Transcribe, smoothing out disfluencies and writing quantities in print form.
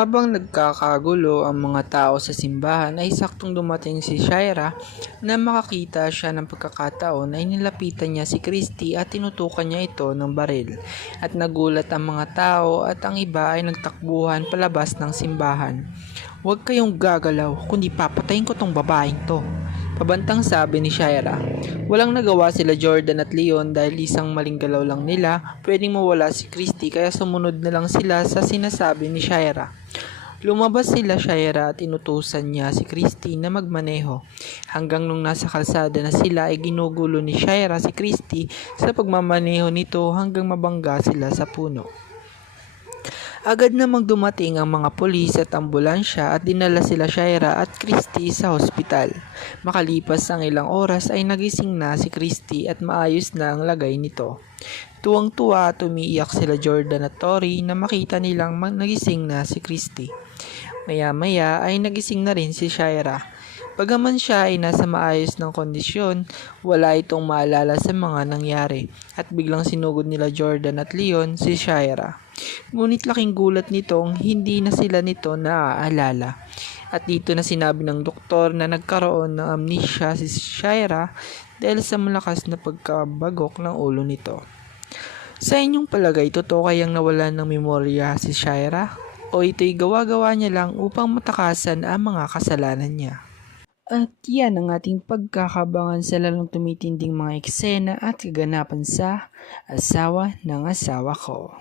Habang nagkakagulo ang mga tao sa simbahan ay saktong dumating si Shaira na makakita siya ng pagkakataon ay nilapitan niya si Christy at tinutukan niya ito ng baril. At nagulat ang mga tao at ang iba ay nagtakbuhan palabas ng simbahan. "Huwag kayong gagalaw kundi papatayin ko tong babaeng to," pabantang sabi ni Shaira. Walang nagawa sila Jordan at Leon dahil isang maling galaw lang nila pwedeng mawala si Christy kaya sumunod na lang sila sa sinasabi ni Shaira. Lumabas sila Shaira at inutusan niya si Christy na magmaneho. Hanggang nung nasa kalsada na sila ay ginugulo ni Shaira si Christy sa pagmamaneho nito hanggang mabangga sila sa puno. Agad namang dumating ang mga pulis at ambulansya at dinala sila Shaira at Christy sa hospital. Makalipas ang ilang oras ay nagising na si Christy at maayos na ang lagay nito. Tuwang-tuwa at umiiyak sila Jordan at Tori na makita nilang nagising na si Christy. Maya-maya ay nagising na rin si Shaira. Bagaman siya ay nasa maayos ng kondisyon, wala itong maalala sa mga nangyari at biglang sinugod nila Jordan at Leon si Shaira. Ngunit laking gulat nitong hindi na sila nito naaalala. At dito na sinabi ng doktor na nagkaroon ng amnesia si Shaira dahil sa malakas na pagkabagok ng ulo nito. Sa inyong palagay, totoo kayang nawalan ng memorya si Shaira? O ito'y gawa-gawa niya lang upang matakasan ang mga kasalanan niya? At yan ang ating pagkakabangan sa lalong tumitinding mga eksena at kaganapan sa Asawa ng Asawa Ko.